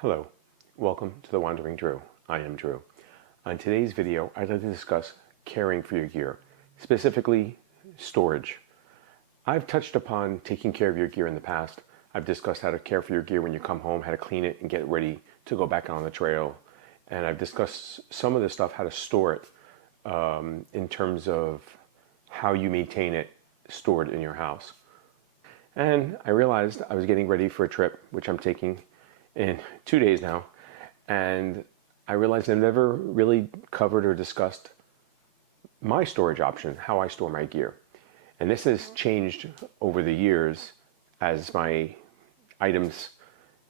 Hello, welcome to The Wandering Drew. I am Drew. On today's video, I'd like to discuss caring for your gear, specifically storage. I've touched upon taking care of your gear in the past. I've discussed how to care for your gear when you come home, how to clean it and get it ready to go back on the trail. And I've discussed some of the stuff, how to store it in terms of how you maintain it stored in your house. And I realized I was getting ready for a trip, which I'm taking in 2 days now, and I realized I've never really covered or discussed my storage option, how I store my gear. And this has changed over the years as my items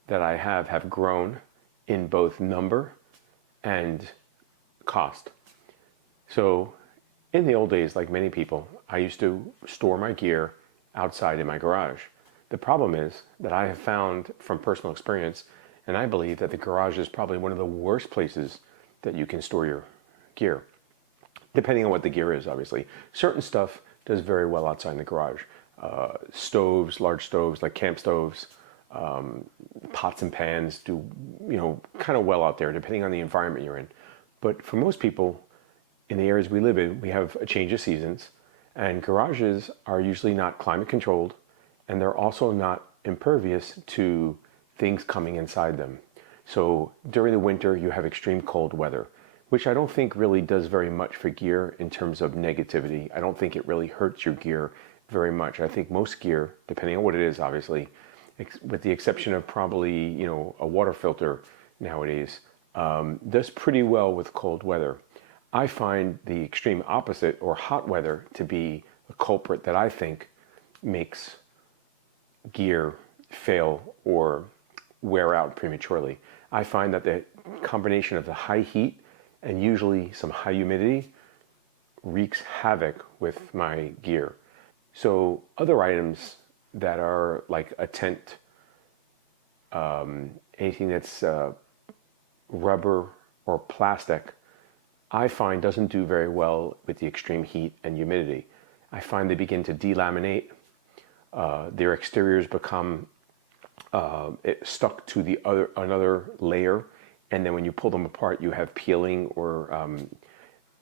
that I have grown in both number and cost. So in the old days, like many people, I used to store my gear outside in my garage. The problem is that I have found from personal experience, and I believe that the garage is probably one of the worst places that you can store your gear, depending on what the gear is, obviously. Certain stuff does very well outside in the garage. Stoves, large stoves like camp stoves, pots and pans do, kind of well out there, depending on the environment you're in. But for most people, in the areas we live in, we have a change of seasons, and garages are usually not climate controlled, and they're also not impervious to things coming inside them. So during the winter, you have extreme cold weather, which I don't think really does very much for gear in terms of negativity. I don't think it really hurts your gear very much. I think most gear, depending on what it is, obviously, with the exception of probably, a water filter nowadays, does pretty well with cold weather. I find the extreme opposite, or hot weather, to be a culprit that I think makes gear fail or wear out prematurely. I find that the combination of the high heat and usually some high humidity wreaks havoc with my gear. So other items that are like a tent, anything that's rubber or plastic, I find doesn't do very well with the extreme heat and humidity. I find they begin to delaminate. Their exteriors become stuck to another layer, and then when you pull them apart, you have peeling or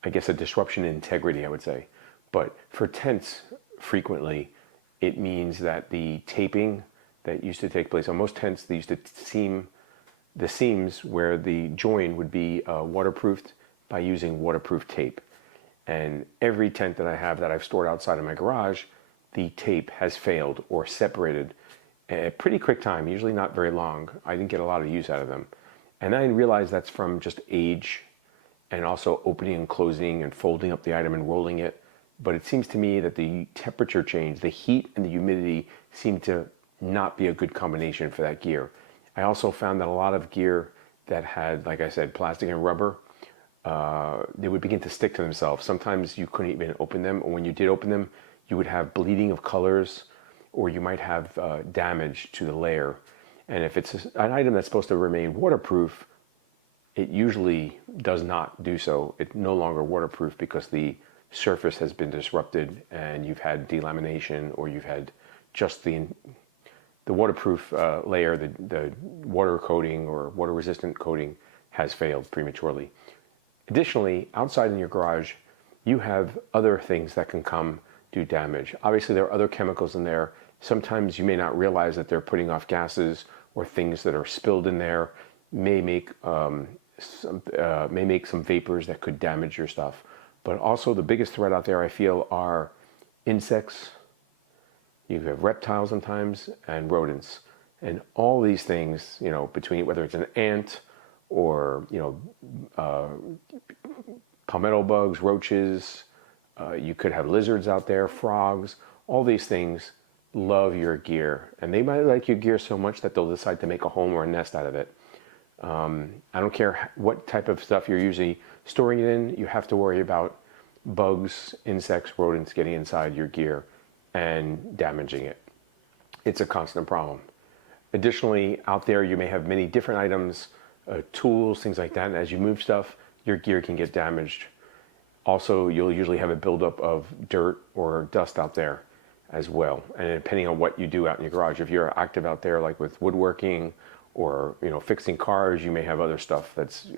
I guess a disruption in integrity, I would say. But for tents, frequently, it means that the taping that used to take place on most tents, they used to the seams where the join would be waterproofed by using waterproof tape. And every tent that I have that I've stored outside of my garage, the tape has failed or separated a pretty quick time, usually not very long. I didn't get a lot of use out of them. And I realized that's from just age and also opening and closing and folding up the item and rolling it. But it seems to me that the temperature change, the heat and the humidity seem to not be a good combination for that gear. I also found that a lot of gear that had, like I said, plastic and rubber, they would begin to stick to themselves. Sometimes you couldn't even open them, or when you did open them, you would have bleeding of colors, or you might have damage to the layer. And if it's an item that's supposed to remain waterproof, it usually does not do so. It's no longer waterproof because the surface has been disrupted and you've had delamination, or you've had just the waterproof layer, the water coating or water resistant coating has failed prematurely. Additionally, outside in your garage, you have other things that can do damage. Obviously, there are other chemicals in there. Sometimes you may not realize that they're putting off gases, or things that are spilled in there may make some vapors that could damage your stuff. But also the biggest threat out there, I feel, are insects. You have reptiles sometimes, and rodents. And all these things, between whether it's an ant or, palmetto bugs, roaches, you could have lizards out there, frogs, all these things love your gear. And they might like your gear so much that they'll decide to make a home or a nest out of it. I don't care what type of stuff you're usually storing it in, you have to worry about bugs, insects, rodents getting inside your gear and damaging it. It's a constant problem. Additionally, out there you may have many different items, tools, things like that, and as you move stuff, your gear can get damaged. Also, you'll usually have a buildup of dirt or dust out there as well. And depending on what you do out in your garage, if you're active out there like with woodworking or fixing cars, you may have other stuff that's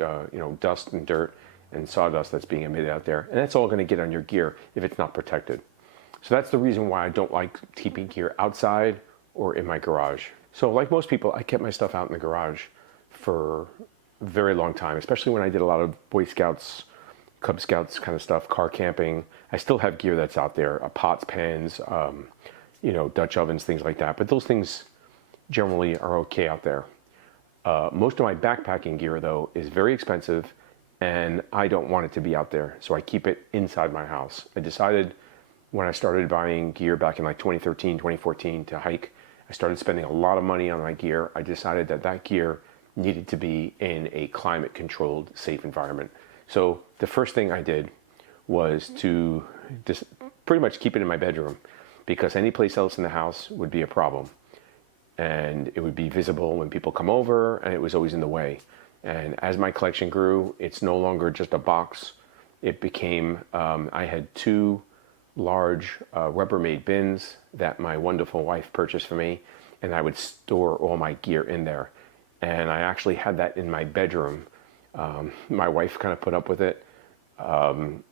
dust and dirt and sawdust that's being emitted out there, and that's all going to get on your gear if it's not protected. So that's the reason why I don't like keeping gear outside or in my garage. So like most people, I kept my stuff out in the garage for a very long time, especially when I did a lot of Boy Scouts, Cub Scouts kind of stuff, car camping. I still have gear that's out there, pots, pans, Dutch ovens, things like that. But those things generally are okay out there. Most of my backpacking gear, though, is very expensive, and I don't want it to be out there, so I keep it inside my house. I decided when I started buying gear back in like 2013, 2014 to hike, I started spending a lot of money on my gear. I decided that that gear needed to be in a climate-controlled, safe environment. So the first thing I did was to just pretty much keep it in my bedroom, because any place else in the house would be a problem. And it would be visible when people come over, and it was always in the way. And as my collection grew, it's no longer just a box. It became, I had two large Rubbermaid bins that my wonderful wife purchased for me, and I would store all my gear in there. And I actually had that in my bedroom. My wife kind of put up with it. And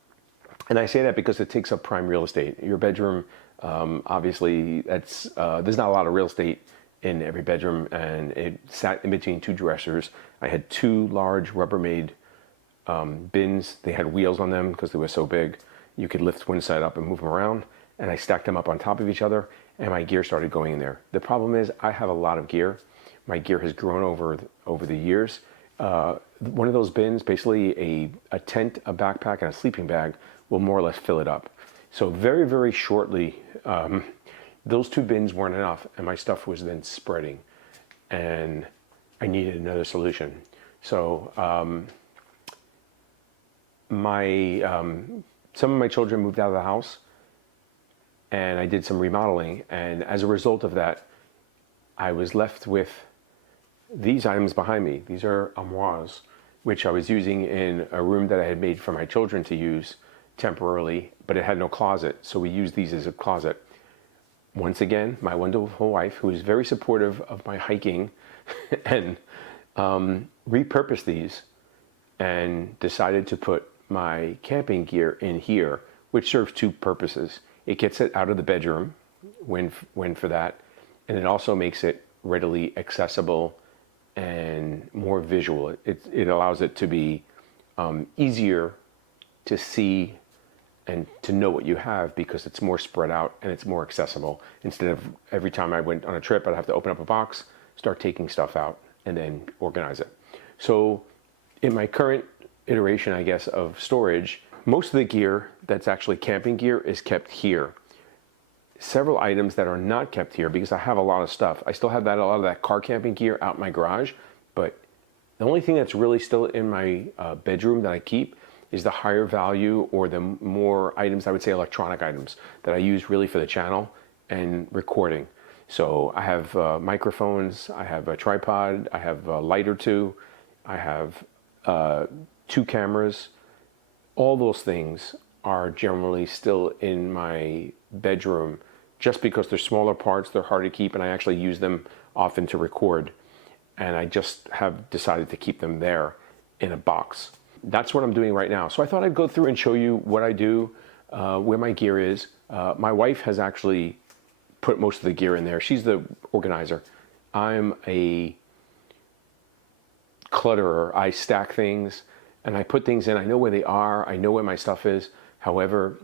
I say that because it takes up prime real estate. Your bedroom, obviously, there's not a lot of real estate in every bedroom, and it sat in between two dressers. I had two large Rubbermaid bins. They had wheels on them because they were so big. You could lift one side up and move them around, and I stacked them up on top of each other, and my gear started going in there. The problem is I have a lot of gear. My gear has grown over the years. One of those bins, basically a tent, a backpack, and a sleeping bag, will more or less fill it up. So very, very shortly, those two bins weren't enough, and my stuff was then spreading, and I needed another solution. So some of my children moved out of the house, and I did some remodeling, and as a result of that, I was left with these items behind me. These are armoires, which I was using in a room that I had made for my children to use temporarily, but it had no closet, so we used these as a closet. Once again, my wonderful wife, who is very supportive of my hiking, and repurposed these and decided to put my camping gear in here, which serves two purposes. It gets it out of the bedroom when for that, and it also makes it readily accessible and more visual. It allows it to be easier to see and to know what you have, because it's more spread out and it's more accessible. Instead of every time I went on a trip, I'd have to open up a box, start taking stuff out, and then organize it. So in my current iteration, I guess, of storage, most of the gear that's actually camping gear is kept here. Several items that are not kept here, because I have a lot of stuff. I still have a lot of that car camping gear out in my garage, but the only thing that's really still in my bedroom that I keep is the higher value, or the more items, I would say electronic items, that I use really for the channel and recording. So I have microphones, I have a tripod, I have a light or two, I have 2 cameras. All those things are generally still in my bedroom, just because they're smaller parts, they're hard to keep, and I actually use them often to record. And I just have decided to keep them there in a box. That's what I'm doing right now. So I thought I'd go through and show you what I do, where my gear is. My wife has actually put most of the gear in there. She's the organizer. I'm a clutterer. I stack things and I put things in. I know where they are. I know where my stuff is. However,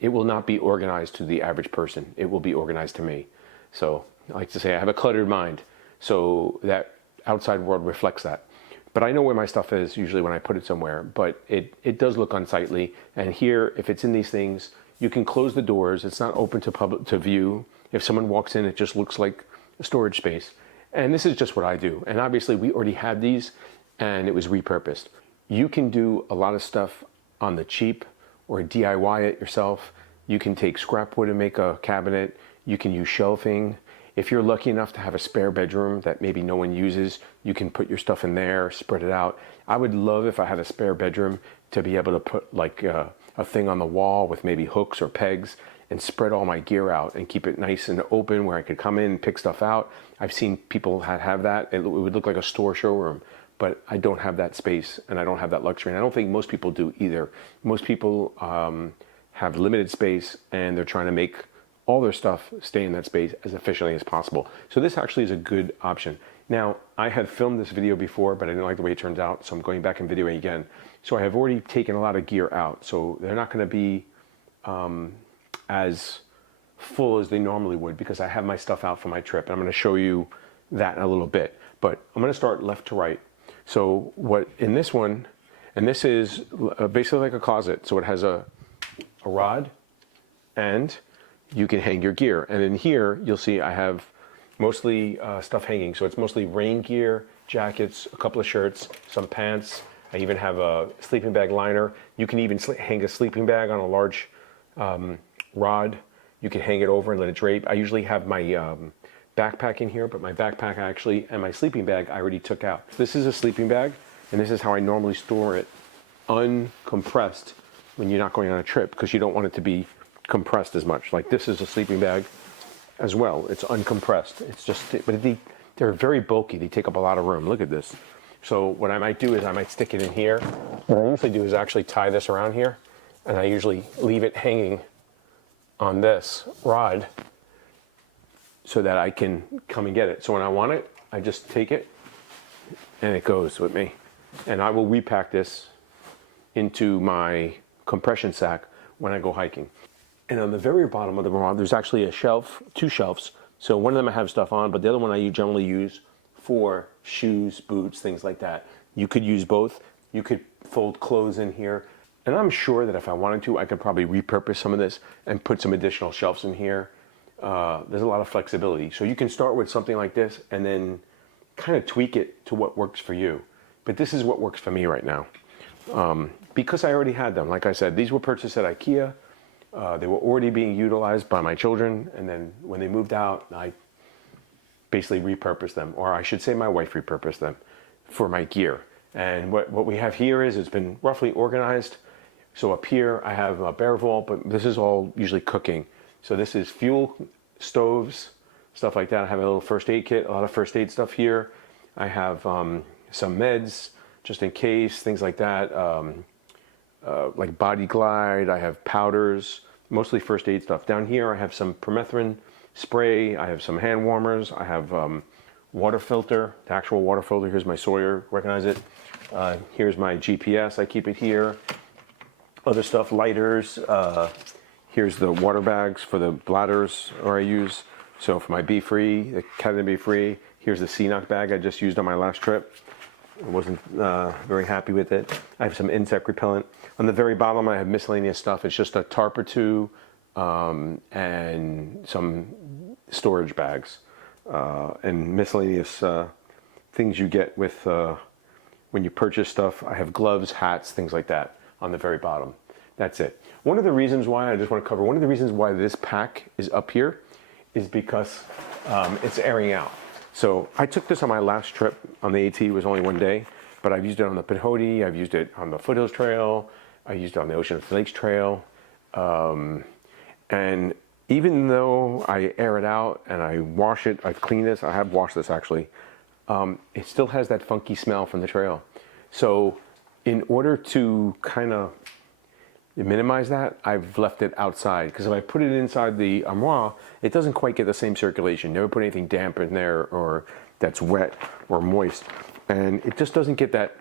it will not be organized to the average person. It will be organized to me. So I like to say I have a cluttered mind. So that outside world reflects that. But I know where my stuff is usually when I put it somewhere, but it does look unsightly. And here, if it's in these things, you can close the doors. It's not open to view. If someone walks in, it just looks like a storage space. And this is just what I do. And obviously we already had these and it was repurposed. You can do a lot of stuff on the cheap or DIY it yourself. You can take scrap wood and make a cabinet. You can use shelving. If you're lucky enough to have a spare bedroom that maybe no one uses, you can put your stuff in there, spread it out. I would love if I had a spare bedroom to be able to put like a thing on the wall with maybe hooks or pegs and spread all my gear out and keep it nice and open where I could come in and pick stuff out. I've seen people have that. It would look like a store showroom, but I don't have that space and I don't have that luxury. And I don't think most people do either. Most people have limited space and they're trying to make all their stuff stay in that space as efficiently as possible. So this actually is a good option. Now, I had filmed this video before, but I didn't like the way it turned out, so I'm going back and videoing again. So I have already taken a lot of gear out, so they're not going to be as full as they normally would because I have my stuff out for my trip, and I'm going to show you that in a little bit. But I'm going to start left to right. So what in this one, and this is basically like a closet, so it has a rod, and you can hang your gear. And in here, you'll see I have mostly stuff hanging. So it's mostly rain gear, jackets, a couple of shirts, some pants. I even have a sleeping bag liner. You can even hang a sleeping bag on a large rod. You can hang it over and let it drape. I usually have my backpack in here, but my backpack actually and my sleeping bag I already took out. This is a sleeping bag, and this is how I normally store it, uncompressed when you're not going on a trip, because you don't want it to be compressed as much. Like this is a sleeping bag as well. It's uncompressed. It's just, but they're very bulky. They take up a lot of room. Look at this. So what I might do is I might stick it in here. What I usually do is actually tie this around here, and I usually leave it hanging on this rod so that I can come and get it. So when I want it, I just take it and it goes with me. And I will repack this into my compression sack when I go hiking. And on the very bottom of the rod, there's actually a shelf, two shelves. So one of them I have stuff on, but the other one I generally use for shoes, boots, things like that. You could use both. You could fold clothes in here. And I'm sure that if I wanted to, I could probably repurpose some of this and put some additional shelves in here. There's a lot of flexibility. So you can start with something like this and then kind of tweak it to what works for you. But this is what works for me right now. Because I already had them. Like I said, these were purchased at IKEA. They were already being utilized by my children. And then when they moved out, I basically repurposed them. Or I should say my wife repurposed them for my gear. And what we have here is it's been roughly organized. So up here I have a bare vault, but this is all usually cooking. So this is fuel, stoves, stuff like that. I have a little first aid kit, a lot of first aid stuff here. I have some meds, just in case, things like that. Like Body Glide, I have powders, mostly first aid stuff. Down here I have some permethrin spray, I have some hand warmers, I have water filter, the actual water filter. Here's my Sawyer, recognize it. Here's my GPS, I keep it here. Other stuff, lighters. Here's the water bags for the bladders, or I use. So for my Be Free, the Canada Be Free. Here's the CNOC bag I just used on my last trip. I wasn't very happy with it. I have some insect repellent. On the very bottom, I have miscellaneous stuff. It's just a tarp or two and some storage bags and miscellaneous things you get with when you purchase stuff. I have gloves, hats, things like that on the very bottom. That's it. One of the reasons why, I just want to cover, one of the reasons why this pack is up here is because it's airing out. So I took this on my last trip on the AT. It was only one day, but I've used it on the Pinhoti, I've used it on the Foothills Trail, I used it on the Ocean Lakes Trail. And even though I air it out and I wash it, I've cleaned this, I have washed this actually, it still has that funky smell from the trail. So in order to kind of minimize that, I've left it outside, because if I put it inside the armoire, it doesn't quite get the same circulation. Never put anything damp in there or that's wet or moist, and it just doesn't get that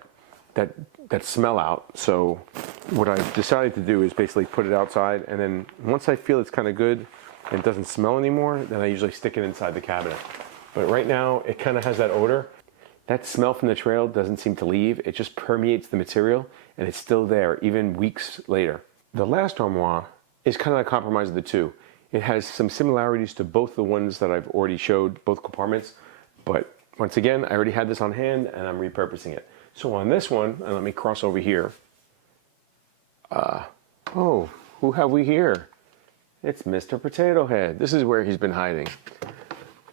smell out. So what I've decided to do is basically put it outside, and then once I feel it's kind of good and it doesn't smell anymore, then I usually stick it inside the cabinet. But right now it kind of has that odor. That smell from the trail doesn't seem to leave. It just permeates the material and it's still there even weeks later. The last armoire is kind of a compromise of the two. It has some similarities to both the ones that I've already showed, both compartments, but once again, I already had this on hand and I'm repurposing it. So on this one, and let me cross over here. Oh, who have we here? It's Mr. Potato Head. This is where he's been hiding.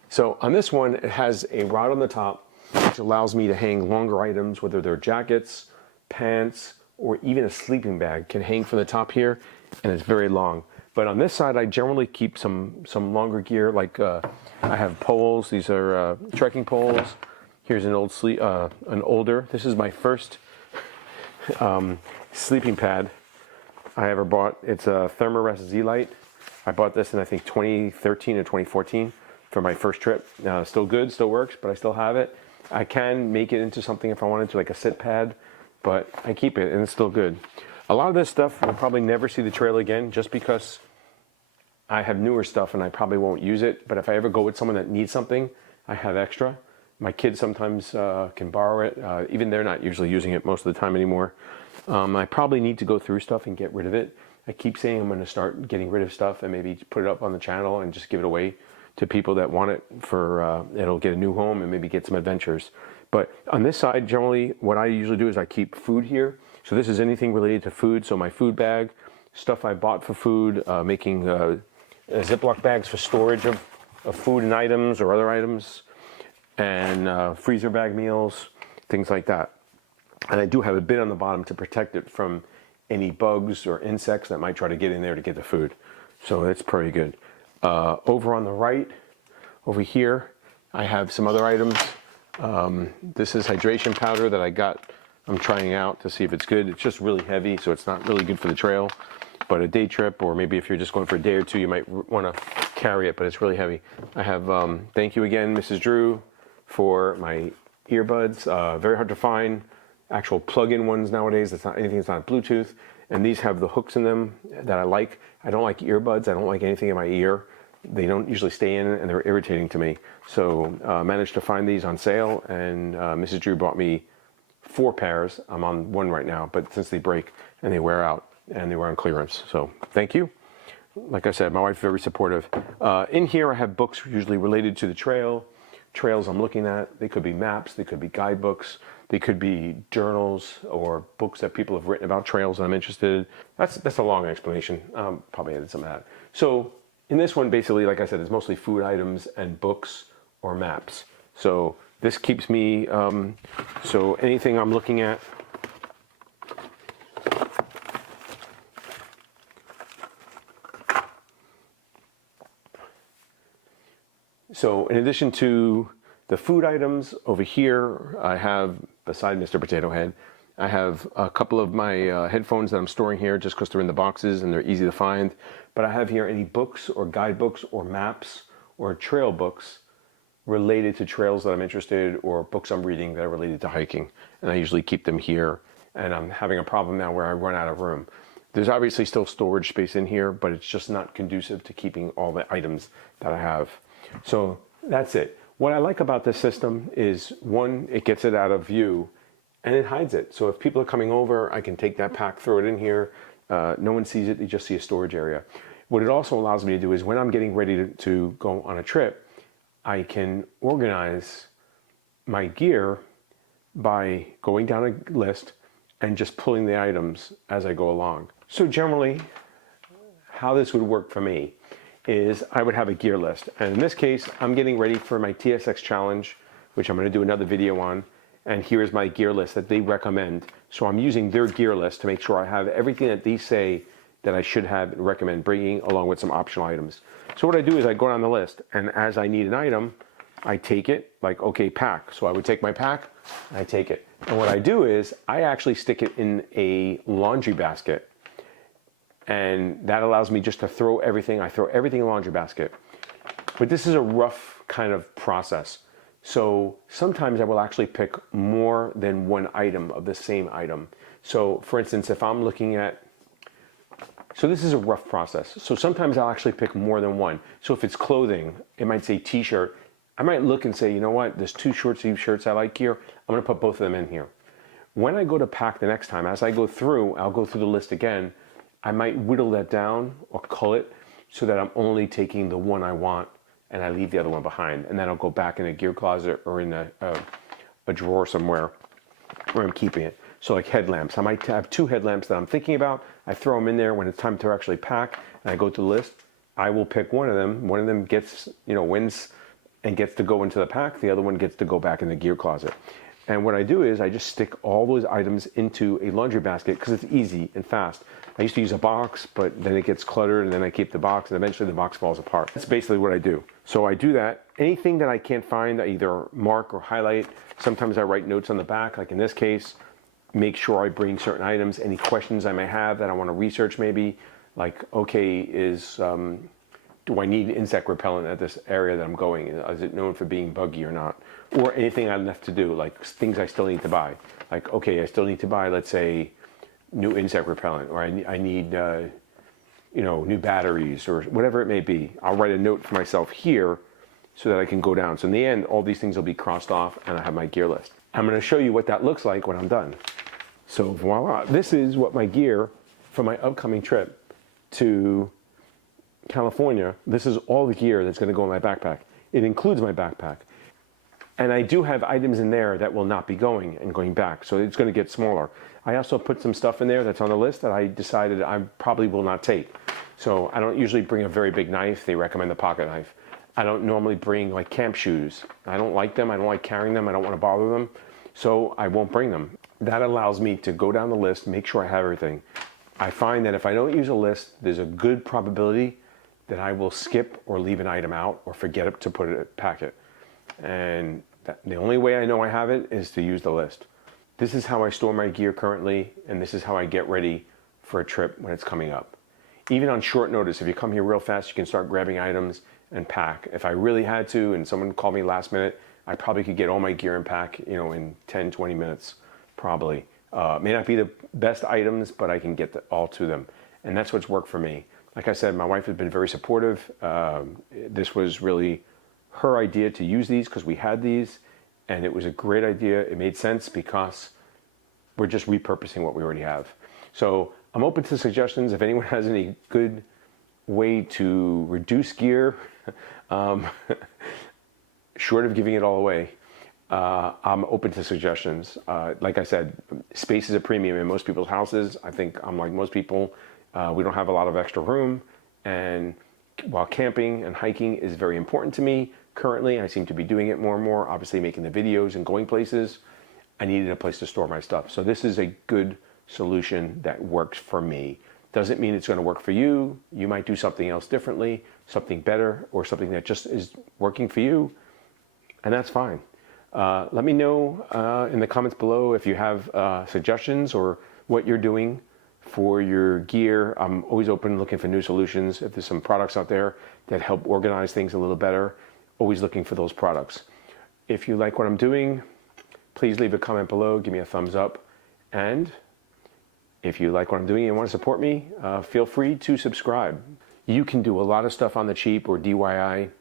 So on this one, it has a rod on the top, which allows me to hang longer items, whether they're jackets, pants, or even a sleeping bag can hang from the top here, and it's very long. But on this side, I generally keep some longer gear. Like I have poles. These are trekking poles. Here's an older. This is my first sleeping pad I ever bought. It's a Thermarest Z-Lite. I bought this in I think 2013 or 2014 for my first trip. Still good, still works, but I still have it. I can make it into something if I wanted to, like a sit pad, but I keep it and it's still good. A lot of this stuff will probably never see the trail again just because I have newer stuff and I probably won't use it. But if I ever go with someone that needs something, I have extra. My kids sometimes can borrow it. Even they're not usually using it most of the time anymore. I probably need to go through stuff and get rid of it. I keep saying I'm going to start getting rid of stuff and maybe put it up on the channel and just give it away to people that want it for, it'll get a new home and maybe get some adventures. But on this side, generally, what I usually do is I keep food here. So this is anything related to food. So my food bag, stuff I bought for food, making Ziploc bags for storage of food and items or other items, and freezer bag meals, things like that. And I do have a bit on the bottom to protect it from any bugs or insects that might try to get in there to get the food. So that's pretty good. Over on the right, over here, I have some other items. This is hydration powder that I got. I'm trying out to see if it's good. It's just really heavy, so it's not really good for the trail. But a day trip, or maybe if you're just going for a day or two, you might want to carry it, but it's really heavy. I have, thank you again, Mrs. Drew, for my earbuds. Very hard to find actual plug-in ones nowadays. It's not anything that's not Bluetooth. And these have the hooks in them that I like. I don't like earbuds. I don't like anything in my ear. They don't usually stay in and they're irritating to me. So managed to find these on sale, and Mrs. Drew bought me 4 pairs. I'm on one right now, but since they break and they wear out and they were on clearance. So thank you. Like I said, my wife's very supportive. In here I have books usually related to the trails I'm looking at. They could be maps, they could be guidebooks, they could be journals or books that people have written about trails that I'm interested in. That's a long explanation. Probably added some of that. So in this one, basically, like I said, it's mostly food items and books or maps. So this keeps me, so anything I'm looking at, so in addition to the food items over here, I have, beside Mr. Potato Head, I have a couple of my headphones that I'm storing here just because they're in the boxes and they're easy to find. But I have here any books or guidebooks or maps or trail books related to trails that I'm interested, or books I'm reading that are related to hiking. And I usually keep them here. And I'm having a problem now where I run out of room. There's obviously still storage space in here, but it's just not conducive to keeping all the items that I have. So that's it. What I like about this system is, one, it gets it out of view and it hides it. So if people are coming over, I can take that pack, throw it in here. No one sees it, they just see a storage area. What it also allows me to do is when I'm getting ready to go on a trip, I can organize my gear by going down a list and just pulling the items as I go along. So generally, how this would work for me is I would have a gear list. And in this case, I'm getting ready for my TSX challenge, which I'm going to do another video on. And here's my gear list that they recommend. So I'm using their gear list to make sure I have everything that they say that I should have and recommend bringing, along with some optional items. So what I do is I go down the list, and as I need an item, I take it, like, okay, pack. So I would take my pack, and I take it. And what I do is I actually stick it in a laundry basket. And that allows me just to throw everything. I throw everything in a laundry basket. But this is a rough kind of process. So sometimes I will actually pick more than one item of the same item. So for instance, if I'm looking at, so this is a rough process. So sometimes I'll actually pick more than one. So if it's clothing, it might say t-shirt. I might look and say, you know what, there's 2 short sleeve shirts I like here. I'm gonna put both of them in here. When I go to pack the next time, as I go through, I'll go through the list again. I might whittle that down or cull it so that I'm only taking the one I want and I leave the other one behind. And then I'll go back in a gear closet or in a drawer somewhere where I'm keeping it. So like headlamps, I might have 2 headlamps that I'm thinking about. I throw them in there when it's time to actually pack, and I go to the list. I will pick one of them. One of them gets, wins and gets to go into the pack. The other one gets to go back in the gear closet. And what I do is I just stick all those items into a laundry basket because it's easy and fast. I used to use a box, but then it gets cluttered, and then I keep the box, and eventually the box falls apart. That's basically what I do. So I do that. Anything that I can't find, I either mark or highlight. Sometimes I write notes on the back, like in this case, make sure I bring certain items, any questions I may have that I want to research maybe, like, okay, do I need insect repellent at this area that I'm going? Is it known for being buggy or not? Or anything I'm left to do, like things I still need to buy. Like, okay, I still need to buy, let's say, new insect repellent, or I need, new batteries, or whatever it may be. I'll write a note for myself here so that I can go down. So in the end, all these things will be crossed off, and I have my gear list. I'm going to show you what that looks like when I'm done. So voila, this is what my gear for my upcoming trip to California. This is all the gear that's going to go in my backpack. It includes my backpack. And I do have items in there that will not be going and going back, so it's going to get smaller. I also put some stuff in there that's on the list that I decided I probably will not take. So I don't usually bring a very big knife. They recommend the pocket knife. I don't normally bring like camp shoes. I don't like them. I don't like carrying them. I don't want to bother them. So I won't bring them. That allows me to go down the list, make sure I have everything. I find that if I don't use a list, there's a good probability that I will skip or leave an item out or forget to put it in a packet. And the only way I know I have it is to use the list. This is how I store my gear currently, and this is how I get ready for a trip when it's coming up. Even on short notice, if you come here real fast, you can start grabbing items and pack. If I really had to and someone called me last minute, I probably could get all my gear and pack, in 10, 20 minutes, probably. May not be the best items, but I can get all to them. And that's what's worked for me. Like I said, my wife has been very supportive. This was really her idea to use these because we had these, and it was a great idea. It made sense because we're just repurposing what we already have. So I'm open to suggestions. If anyone has any good way to reduce gear, short of giving it all away, I'm open to suggestions. Like I said, space is a premium in most people's houses. I think I'm like most people. We don't have a lot of extra room, and while camping and hiking is very important to me currently, I seem to be doing it more and more, obviously making the videos and going places, I needed a place to store my stuff. So this is a good solution that works for me. Doesn't mean it's going to work for you. You might do something else differently, something better, or something that just is working for you, and that's fine. Let me know in the comments below if you have suggestions or what you're doing for your gear. I'm always open looking for new solutions. If there's some products out there that help organize things a little better, always looking for those products. If you like what I'm doing, please leave a comment below, give me a thumbs up. And if you like what I'm doing and want to support me, feel free to subscribe. You can do a lot of stuff on the cheap or DIY.